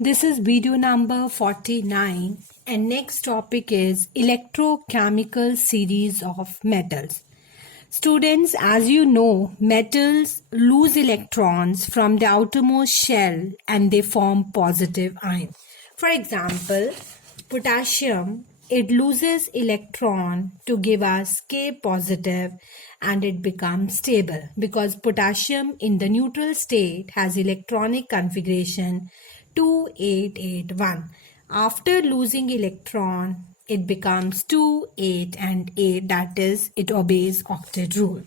This is video number 49 and next topic is electrochemical series of metals. Students, as you know, metals lose electrons from the outermost shell and they form positive ion. For example, potassium, it loses electron to give us K positive and it becomes stable because potassium in the neutral state has electronic configuration 2881. After losing electron, it becomes 2, 8 and 8, that is, it obeys octet rule.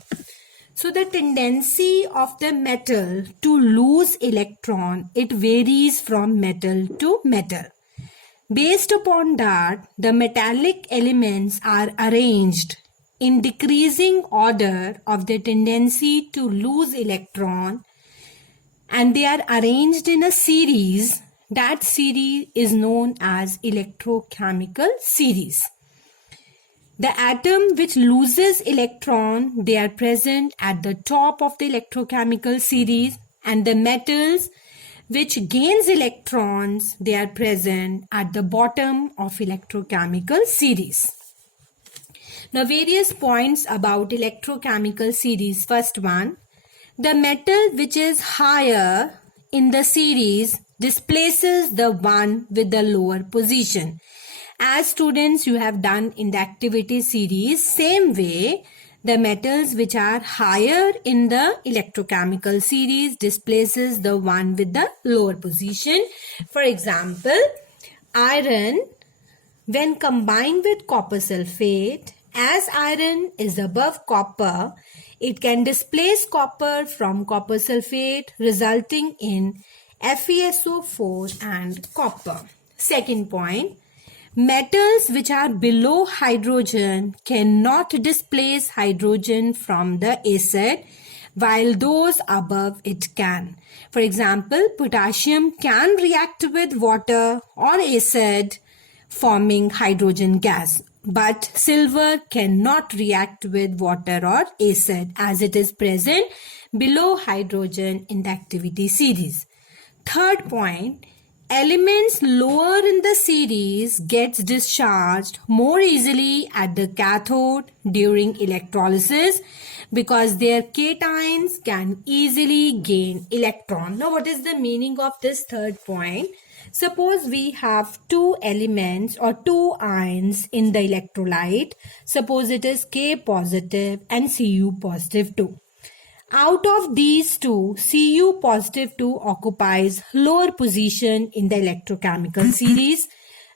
So the tendency of the metal to lose electron, it varies from metal to metal. Based upon that, the metallic elements are arranged in decreasing order of the tendency to lose electron, and they are arranged in a series. That series is known as electrochemical series. The atom which loses electron, they are present at the top of the electrochemical series, and the metals which gains electrons, they are present at the bottom of electrochemical series. Now, various points about electrochemical series. First one, the metal which is higher in the series displaces the one with the lower position. As students, you have done in the activity series, same way, the metals which are higher in the electrochemical series displaces the one with the lower position. For example, iron, when combined with copper sulfate, as iron is above copper, it can displace copper from copper sulfate, resulting in FeSO4 and copper. Second point, metals which are below hydrogen cannot displace hydrogen from the acid, while those above it can. For example, potassium can react with water or acid, forming hydrogen gas. But silver cannot react with water or acid as it is present below hydrogen in the activity series. Third point, elements lower in the series gets discharged more easily at the cathode during electrolysis because their cations can easily gain electron. Now, what is the meaning of this third point? Suppose we have two elements or two ions in the electrolyte. Suppose it is K positive and Cu positive 2. Out of these two, Cu positive 2 occupies lower position in the electrochemical series.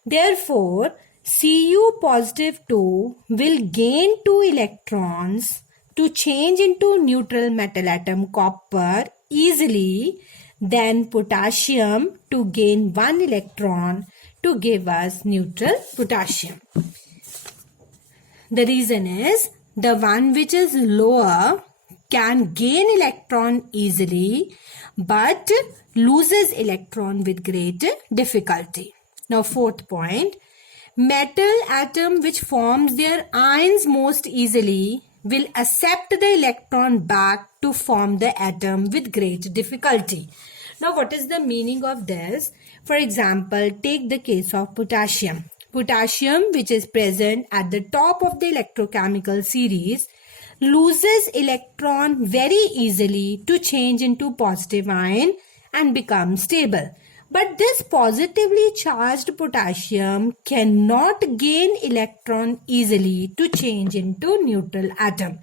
Therefore, Cu positive 2 will gain 2 electrons to change into neutral metal atom copper easily than potassium to gain 1 electron to give us neutral potassium. The reason is the one which is lower can gain electron easily but loses electron with great difficulty. Now, fourth point, metal atom which forms their ions most easily will accept the electron back to form the atom with great difficulty. Now, what is the meaning of this? For example, take the case of potassium. Potassium, which is present at the top of the electrochemical series, loses electron very easily to change into positive ion and become stable. But this positively charged potassium cannot gain electron easily to change into neutral atom.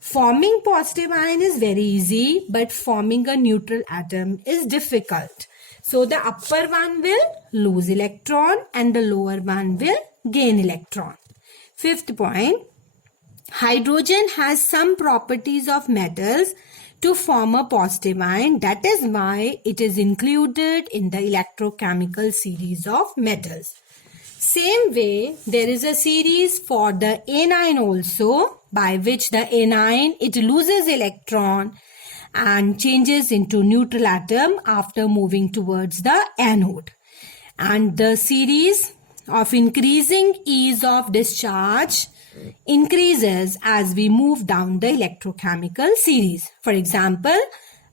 Forming positive ion is very easy, but forming a neutral atom is difficult. So the upper one will lose electron and the lower one will gain electron. Fifth point, hydrogen has some properties of metals to form a positive ion. That is why it is included in the electrochemical series of metals. Same way, there is a series for the anion also, by which the anion, it loses electron and changes into neutral atom after moving towards the anode. And the series of increasing ease of discharge increases as we move down the electrochemical series. For example,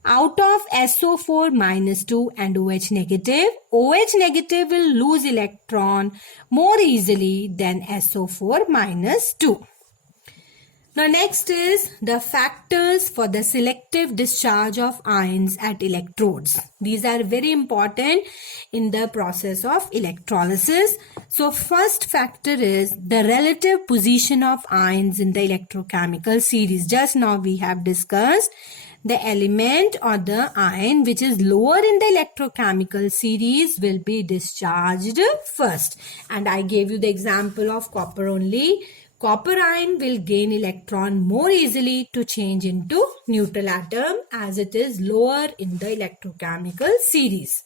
Out of SO4 minus 2 and OH negative will lose electron more easily than SO4 minus 2. Now next is the factors for the selective discharge of ions at electrodes. These are very important in the process of electrolysis. So first factor is the relative position of ions in the electrochemical series. Just now we have discussed the element or the ion which is lower in the electrochemical series will be discharged first. And I gave you the example of copper only. Copper ion will gain electron more easily to change into neutral atom as it is lower in the electrochemical series.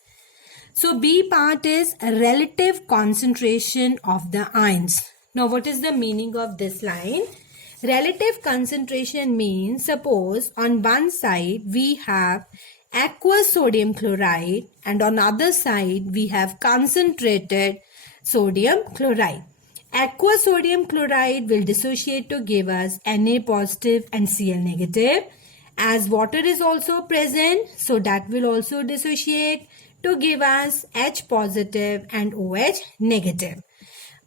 So B part is a relative concentration of the ions. Now what is the meaning of this line? Relative concentration means suppose on one side we have aqueous sodium chloride and on other side we have concentrated sodium chloride. Aqueous sodium chloride will dissociate to give us Na positive and Cl negative. As water is also present, so that will also dissociate to give us H positive and OH negative.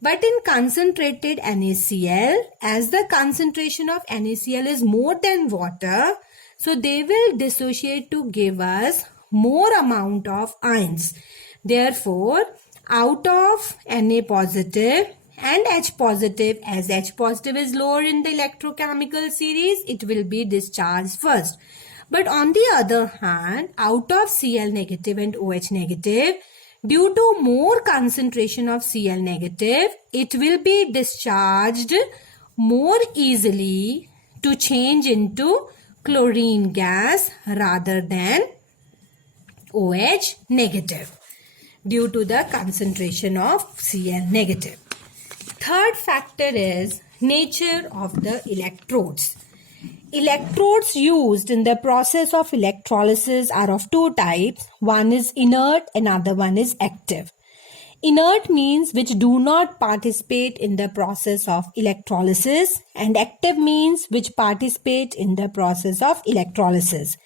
But in concentrated NaCl, as the concentration of NaCl is more than water, so they will dissociate to give us more amount of ions. Therefore, out of Na positive and H positive, as H positive is lower in the electrochemical series, it will be discharged first. But on the other hand, out of Cl negative and OH negative, due to more concentration of Cl negative, it will be discharged more easily to change into chlorine gas rather than OH negative due to the concentration of Cl negative. Third factor is nature of the electrodes. Electrodes used in the process of electrolysis are of two types. One is inert, another one is active. Inert means which do not participate in the process of electrolysis, and active means which participate in the process of electrolysis.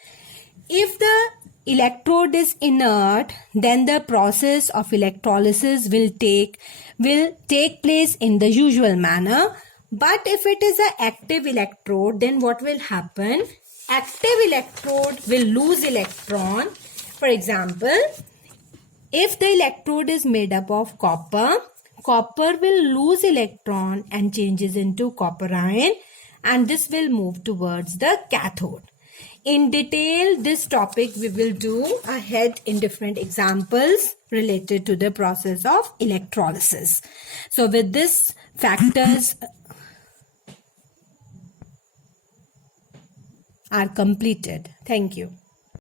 If the electrode is inert, then the process of electrolysis will take place in the usual manner. But if it is an active electrode, then what will happen? Active electrode will lose electron. For example, if the electrode is made up of copper, copper will lose electron and changes into copper ion, and this will move towards the cathode. In detail, this topic we will do ahead in different examples related to the process of electrolysis. So with this, factors are completed. Thank you.